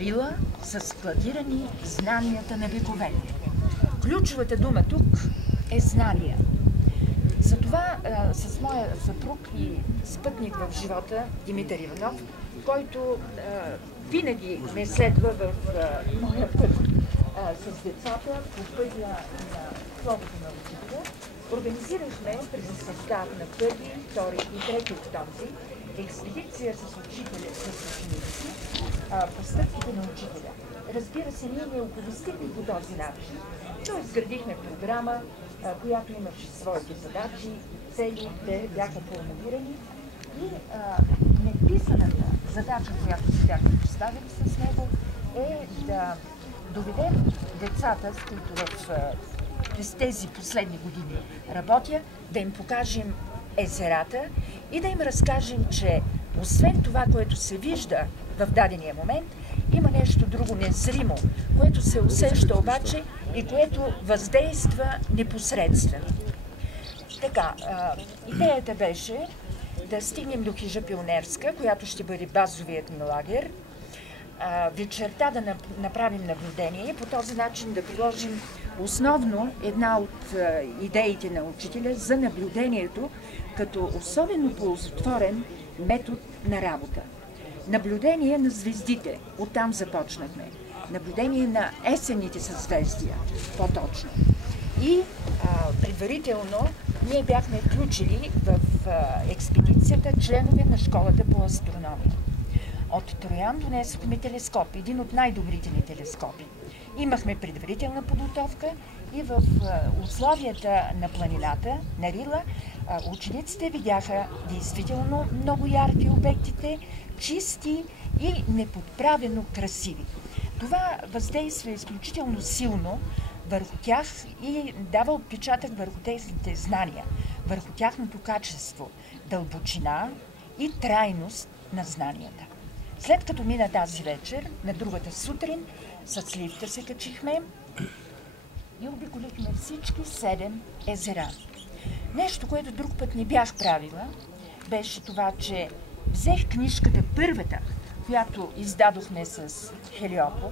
Рила са складирани знанията на вековете. Ключовата дума тук е знание. Затова с моя съпруг и спътник в живота Димитър Иванов, който винаги ме следва в моя път с децата по пътя на словото на учителя, организирахме през състав на 1, 2 и 3 октомври експедиция с учителя, с ученици по стъпките на учителя. Разбира се, ние не оповестихме по този начин, но изградихме програма, която имаше своите задачи, цели, те бяха формулирани и неписаната задача, която си бяхме поставили с него, е да доведем децата, с които през тези последни години работя, да им покажем езерата и да им разкажем, че освен това, което се вижда в дадения момент, има нещо друго незримо, което се усеща обаче и което въздейства непосредствено. Така, идеята беше да стигнем до хижа Пионерска, която ще бъде базовият ни лагер, вечерта да направим наблюдение и по този начин да приложим основно една от идеите на учителя за наблюдението като особено ползотворен метод на работа. Наблюдение на звездите, оттам започнахме. Наблюдение на есенните съзвездия, по-точно. И предварително ние бяхме включили в експедицията членове на школата по астрономия. От Троян донесохме телескоп, един от най-добрите ни телескопи. Имахме предварителна подготовка и в условията на планината, на Рила, учениците видяха действително много ярки обектите, чисти и неподправено красиви. Това въздейства изключително силно върху тях и дава отпечатък върху техните знания, върху тяхното качество, дълбочина и трайност на знанията. След като мина тази вечер, на другата сутрин, с лифта се качихме и обиколихме всички 7 езера. Нещо, което друг път не бях правила, беше това, че взех книжката първата, която издадохме с Хелиопол.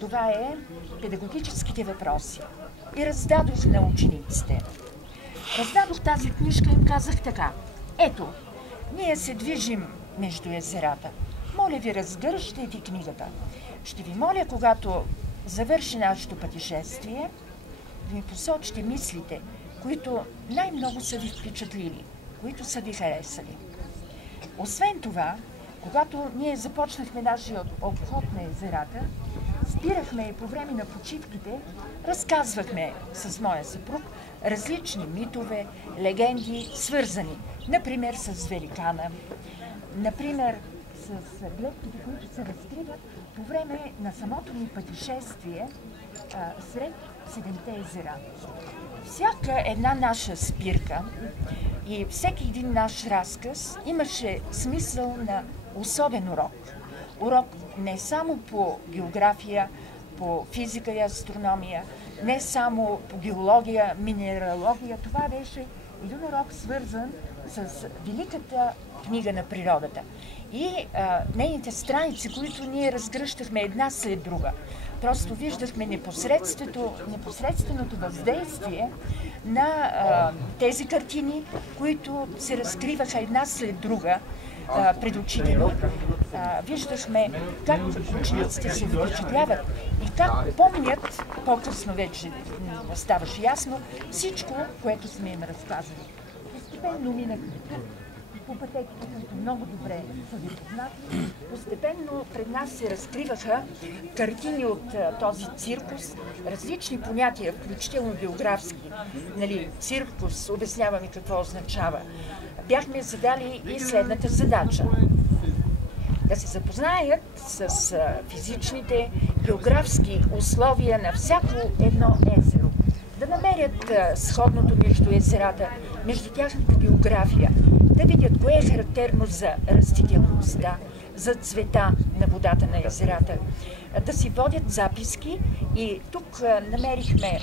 Това е педагогическите въпроси. И раздадох на учениците. Раздадох тази книжка и им казах така: ето, ние се движим между езерата. Моля ви, разгръщайте книгата. Ще ви моля, когато завърши нашето пътешествие, да ми посочите мислите, които най-много са ви впечатлили, които са ви харесали. Освен това, когато ние започнахме нашия обход на езерата, спирахме и по време на почивките, разказвахме с моя съпруг различни митове, легенди, свързани, например с великана, например с гледките, които се разкриват по време на самото ни пътешествие сред 7-те езера. Всяка една наша спирка и всеки един наш разказ имаше смисъл на особен урок. Урок не само по география, по физика и астрономия, не само по геология, минералогия. Това беше един урок, свързан с великата книга на природата. И нейните страници, които ние разгръщахме една след друга. Просто виждахме непосредственото въздействие на тези картини, които се разкриваха една след друга пред очите ни. Виждахме как учениците се впечатляват и как помнят, по-късно вече ставаше ясно, всичко, което сме им разказали. Постепенно минахме по пътеките, които много добре са ви познати. Постепенно пред нас се разкриваха картини от този циркус, различни понятия, включително географски. Циркус, обясняваме какво означава. Бяхме задали и следната задача: да се запознаят с физичните, географски условия на всяко едно езеро, да намерят сходното между езерата, между тяхната география, да видят кое е характерно за растителността, за цвета на водата на езерата, да си водят записки. И тук намерихме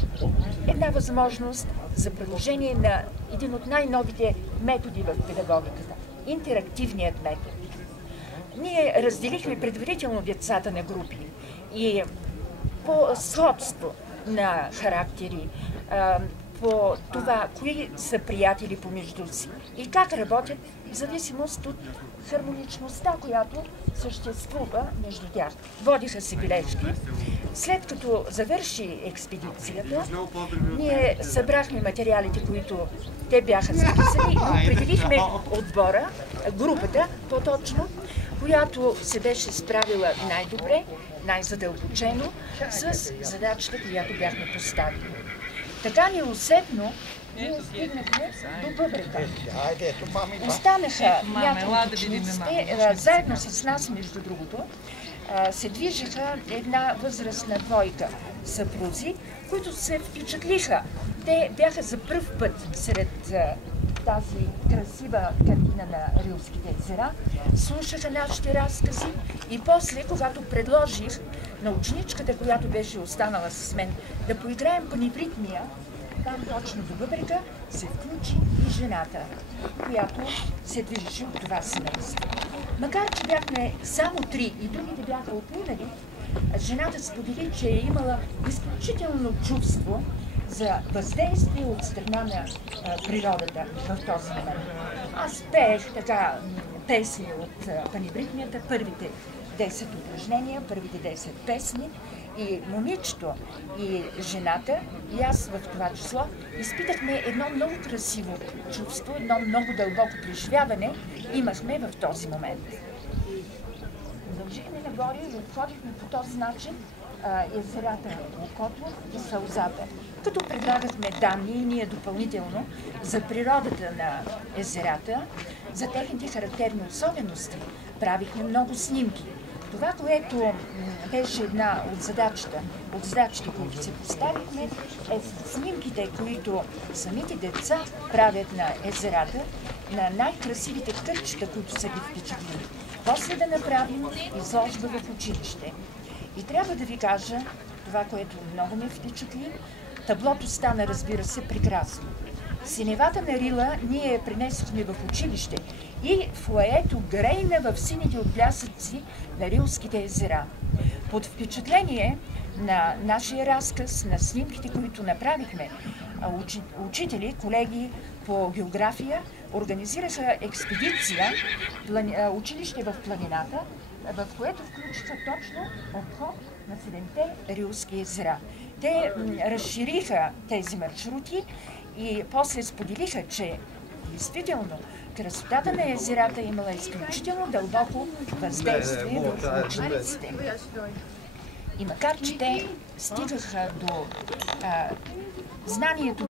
една възможност за приложение на един от най-новите методи в педагогиката – интерактивният метод. ние разделихме предварително децата на групи и по сходство на характери, по това, кои са приятели помежду си и как работят, в зависимост от хармоничността, която съществува между тях. Водиха се бележки. След като завърши експедицията, ние събрахме материалите, които те бяха записали и определихме отбора, групата по-точно, която се беше справила най-добре, най-задълбочено с задачата, която бяхме поставили. Така неусетно ние стигнахме до бъбрека. Останаха някои от учениците, заедно с нас, между другото, се движиха една възрастна двойка съпрузи, които се впечатлиха. Те бяха за пръв път сред тази красива картина на Рилските езера, слушаха нашите разкази и после, когато предложих на ученичката, която беше останала с мен, да поиграем паневритмия, там точно до бъбрека се включи и жената, която се движеше от това семейство. Макар че бяхме само три и другите бяха отминали, жената сподели, че е имала изключително чувство за въздействие от страна на природата в този момент. Аз пеех така песни от паневритмията, първите 10 упражнения, първите 10 песни, и момичето, и жената, и аз в това число, изпитахме едно много красиво чувство, едно много дълбоко преживяване имахме в този момент. Дължихме нагоре и отходихме по този начин езерата Окото и Сълзата, като предлагахме данни и ние допълнително за природата на езерата, за техните характерни особености. Правихме много снимки. Това, което беше една от задачите, които си поставихме, е снимките, които самите деца правят на езерата, на най-красивите кътчета, които са ги впечатлили. После да направим изложба в училище. И трябва да ви кажа това, което много ме впечатли. Таблото стана, разбира се, прекрасно. Синевата на Рила ние я принесохме в училище и фоайето грейна в сините отблясъци на Рилските езера. Под впечатление на нашия разказ, на снимките, които направихме, учители, колеги по география организираха експедиция училище в планината, в което включиха точно обход на 7-те Рилски езера. Те разшириха тези маршрути и после споделиха, че действително красотата на езерата имала изключително дълбоко въздействие върху учениците. И макар че те стигаха до знанието